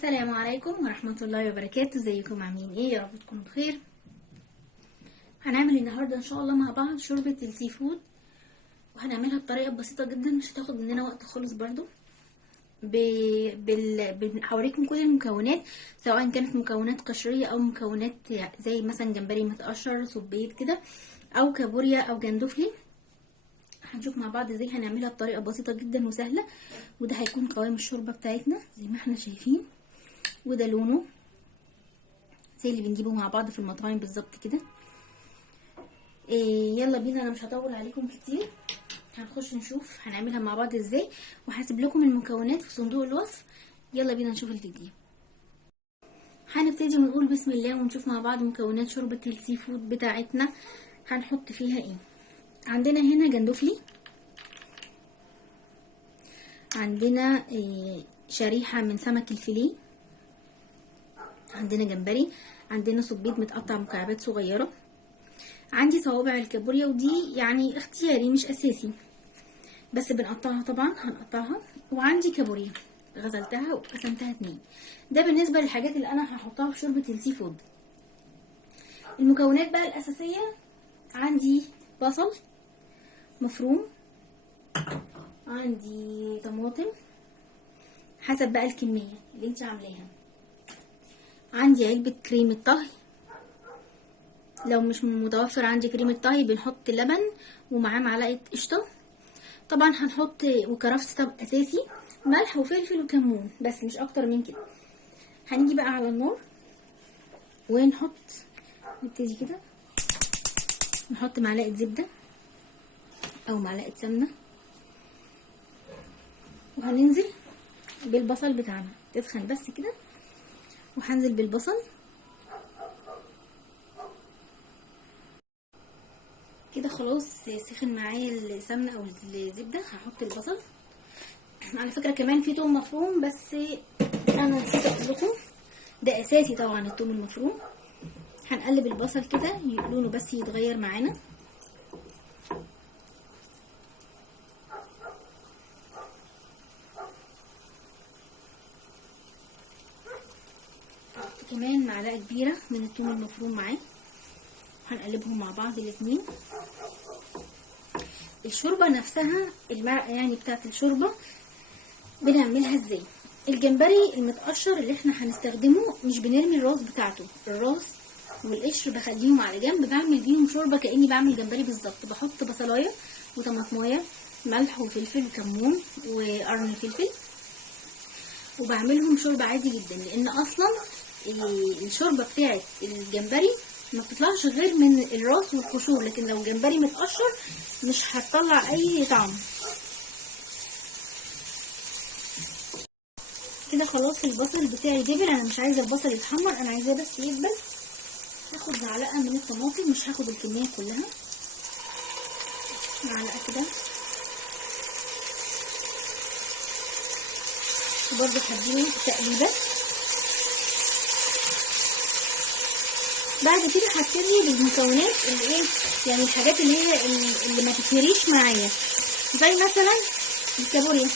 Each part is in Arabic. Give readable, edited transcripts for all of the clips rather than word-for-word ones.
السلام عليكم ورحمة الله وبركاته. ازيكم عاملين ايه؟ يا رب تكونوا بخير. هنعمل النهارده ان شاء الله مع بعض شوربة السي فود، وهنعملها بطريقة بسيطة جدا مش هتاخد مننا وقت خالص. برضو هوريكم كل المكونات، سواء كانت مكونات قشرية او مكونات زي مثلا جمبري متقشر، صبيط كده، او كابوريا او جندفلي. هنشوف مع بعض ازاي هنعملها بطريقة بسيطة جدا وسهلة. وده هيكون قوام الشوربة بتاعتنا زي ما احنا شايفين، وده لونه زي اللي بنجيبه مع بعض في المطاعم بالظبط كده. يلا بينا، انا مش هطول عليكم كتير، هنخش نشوف هنعملها مع بعض ازاي، وهسيب لكم المكونات في صندوق الوصف. يلا بينا نشوف الفيديو. هنبتدي ونقول بسم الله ونشوف مع بعض مكونات شوربة السي فود بتاعتنا. هنحط فيها ايه؟ عندنا هنا جندفلي، عندنا شريحة من سمك الفيليه، عندنا جمبري، عندنا صبيط متقطع مكعبات صغيرة، عندي صوابع الكابوريا ودي يعني اختياري مش اساسي بس بنقطعها طبعا، هنقطعها. وعندي كابوريا غسلتها وقسمتها 2. ده بالنسبة للحاجات اللي انا هحطها في شوربة السي فود. المكونات بقى الاساسية، عندي بصل مفروم، عندي طماطم حسب بقى الكمية اللي انت عاملاها، عندي علبة كريمة طهي، لو مش متوفر عندي كريمة طهي بنحط لبن ومعاه معلقة قشطة. طبعا هنحط وكرفس طب اساسي، ملح وفلفل وكمون، بس مش اكتر من كده. هنيجي بقى على النار ونحط، نبتدي كده نحط معلقة زبدة او معلقة سمنة، وهننزل بالبصل بتاعنا. تسخن بس كده، وهنزل بالبصل كده. خلاص سخن معايا السمنه او الزبده، هحط البصل. على فكره كمان في توم مفروم، بس انا نسيت اقول لكم ده اساسي طبعا التوم المفروم. هنقلب البصل كده لونه بس يتغير معانا. كمان معلقه كبيره من التوم المفروم معاه، هنقلبهم مع بعض الاتنين. الشوربه نفسها، المرقه يعني بتاعت الشوربه بنعملها ازاي؟ الجمبري المتقشر اللي احنا هنستخدمه مش بنرمي الراس بتاعته، الراس والقشر بخليهم على جنب، بعمل بيهم شوربه كاني بعمل جمبري بالظبط. بحط بصلايه وطماطمايه، ملح وفلفل وكمون وقرن الفلفل، وبعملهم شوربه عادي جدا، لان اصلا الشوربه بتاعت الجمبري ما بتطلعش غير من الراس والقشور، لكن لو جمبري متقشر مش هتطلع اي طعم. كده خلاص البصل بتاعي دبل، انا مش عايزه البصل يتحمر، انا عايزاه بس يدبل. هاخد معلقه من الطماطم، مش هاخد الكميه كلها، معلقه كده، وبرده هديله تقليبه. بعد كده هبتدي بالمكونات اللي ايه، يعني الحاجات اللي هي اللي ما تتهريش معايا، زي مثلا الكابوريا.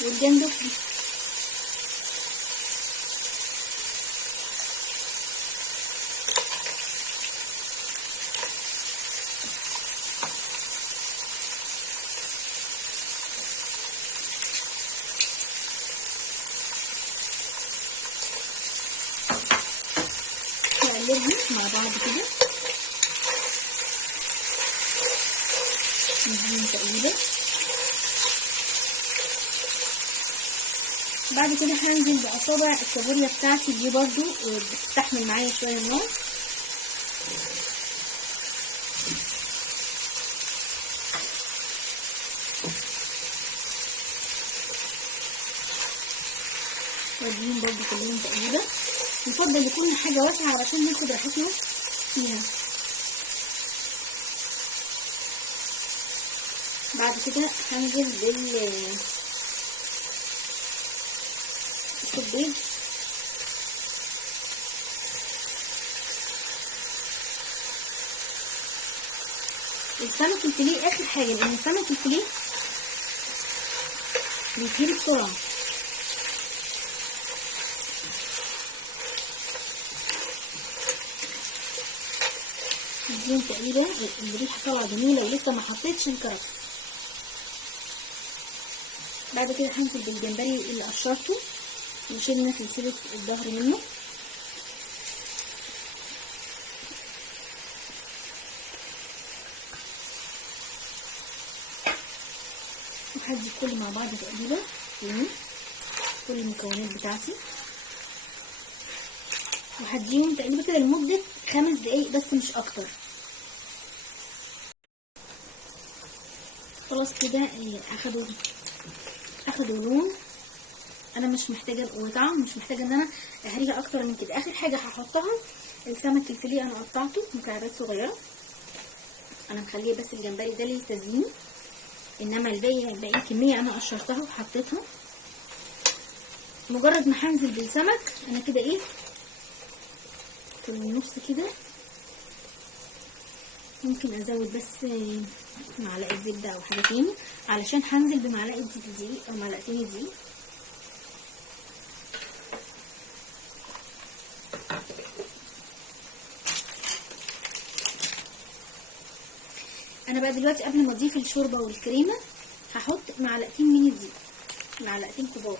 والجندفلي، نقلبهم مع بعض كده، نديهم تقليبه. بعد كده هنزل باصابع الكابوريا بتاعتي دي، برضو بتستحمل معايا شويه النار. واديهم برضو كلهم تقليبه. يفضل يكون حاجه واسعه علشان ناخد راحتنا فيها. بعد كده هنزل بالصبيط، السمك الفيليه اخر حاجه، لان السمك الفيليه بيتهري بسرعه. اديهم تقريبا الريحه طالعه جميله، ولسه ما حطيتش الكرفس. بعد كده هنزل بالجمبري اللي قشرته وشيلنا سلسله الظهر منه. وهدي كل مع بعض تقريبا كل المكونات بتاعتي، وهديهم تقريبا كده لمده 5 دقايق بس مش اكتر. خلاص كده اخدوا لون. انا مش محتاجه وطعم، مش محتاجه ان انا اهريها اكتر من كده. اخر حاجه هحطها السمك الفيليه، انا قطعته مكعبات صغيره، انا مخليه بس الجمبري ده للتزيين، انما الباقي الكميه انا قشرتها وحطيتها. مجرد ما هنزل بالسمك انا كده في النص كده ممكن ازود بس معلقه زبده او حاجه تاني، علشان هنزل بمعلقه دقيق او معلقتين دقيق. انا بقى دلوقتي قبل ما اضيف الشوربه والكريمه هحط معلقتين من الدقيق، معلقتين كبار.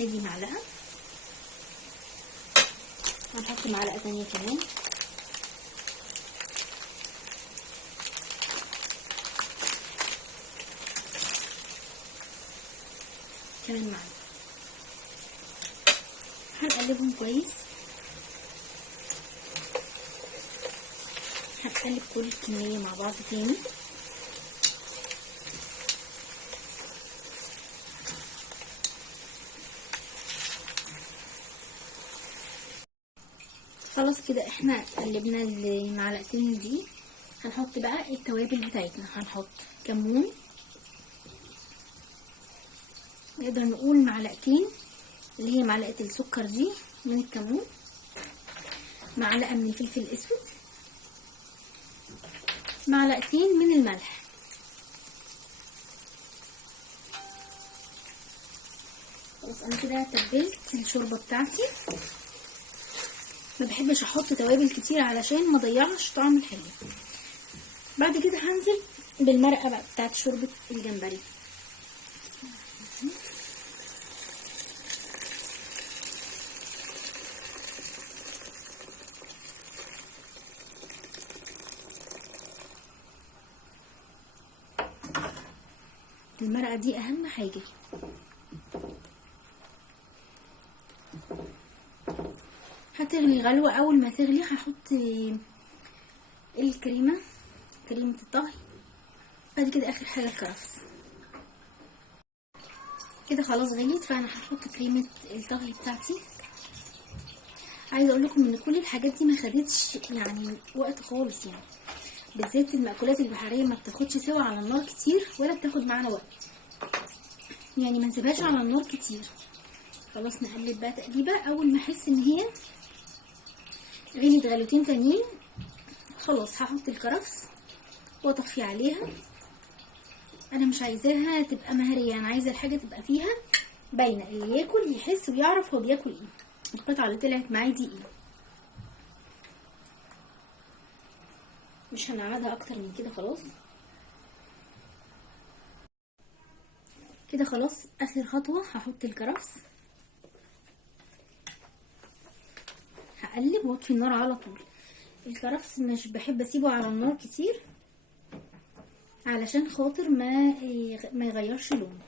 ادي معلقه، هنحط معلقه تانية كمان، معلقه. هنقلبهم كويس، هنقلب كل الكميه مع بعض تاني. خلاص كده احنا قلبنا المعلقتين دي. هنحط بقى التوابل بتاعتنا، هنحط كمون، نقدر نقول معلقتين اللي هي معلقه السكر دي من الكمون، معلقه من الفلفل الاسود، معلقتين من الملح. خلاص انا كده تبلت الشوربه بتاعتي. ما بحبش احط توابل كتير علشان ما اضيعش طعم الحلو. بعد كده هنزل بالمرقه بقى بتاعت شوربه الجمبري. المرقه دي اهم حاجه. هتغلي غلوه، اول ما تغلي هحط الكريمه، كريمه الطهي. بعد كده اخر حاجه الكرفس. كده خلاص غليت، فانا هحط كريمه الطهي بتاعتي. عايزه اقول لكم ان كل الحاجات دي ما خدتش يعني وقت خالص، يعني بالذات المأكولات البحريه ما بتاخدش سوا على النار كتير ولا بتاخد معانا وقت، يعني ما نسيبهاش على النار كتير. خلاص نقلب بقى تقليبه. اول ما احس ان هي غليت غلوتين تانيين خلاص هحط الكرفس واطفي عليها. انا مش عايزاها تبقى مهريه، انا عايزه الحاجه تبقى فيها باينه، اللي ياكل يحس ويعرف هو بياكل ايه. القطعه اللي طلعت معايا دي ايه. مش هنقعدها اكتر من كده. خلاص كده خلاص. اخر خطوه هحط الكرفس، هقلب واطفي النار على طول. الكرفس مش بحب اسيبه على النار كتير علشان خاطر ما يغيرش لونه.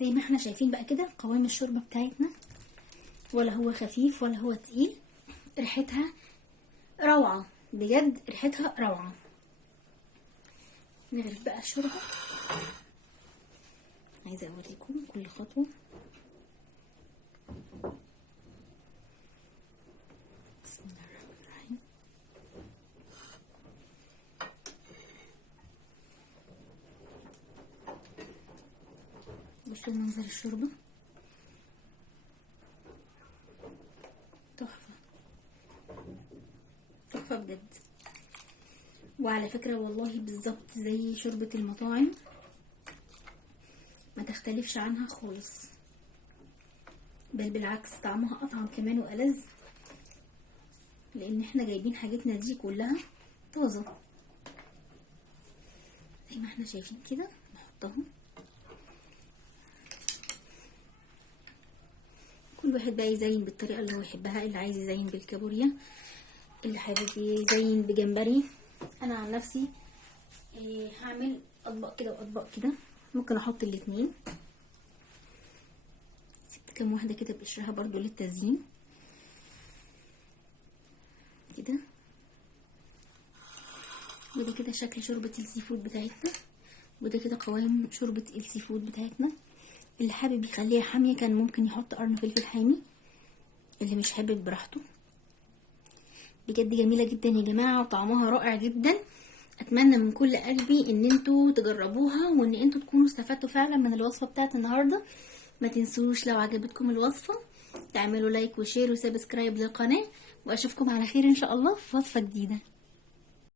زي ما احنا شايفين بقى كده قوام الشوربه بتاعتنا، ولا هو خفيف ولا هو تقيل. ريحتها روعه بجد، ريحتها روعه. نغرف بقى الشوربه. عايزه اوريكم كل خطوه. جاهزة للشوربة. تحفة تحفة بجد. وعلى فكرة والله بالظبط زي شوربة المطاعم، ما تختلفش عنها خالص، بل بالعكس طعمها اطعم كمان والذ، لان احنا جايبين حاجتنا دي كلها طازة زي ما احنا شايفين كده. نحطهم، كل واحد بقى يزين بالطريقة اللي هو يحبها، اللي عايز يزين بالكابوريا، اللي حابب يزين بجمبري. انا عن نفسي هعمل اطباق كده واطباق كده، ممكن احط الاتنين. سبت كام واحدة كده بقشرها برضو للتزيين كده. وده كده شكل شوربة السي فود بتاعتنا، وده كده قوام شوربة السي فود بتاعتنا. اللي حابب يخليها حامية كان ممكن يحط قرن فلفل حامي، اللي مش حابب براحته. بجد جميلة جدا يا جماعة، وطعمها رائع جدا. اتمنى من كل قلبي ان انتوا تجربوها، وان انتوا تكونوا استفدتوا فعلا من الوصفة بتاعت النهاردة. ما تنسوش لو عجبتكم الوصفة تعملوا لايك وشير وسبسكرايب للقناة، واشوفكم على خير ان شاء الله في وصفة جديدة.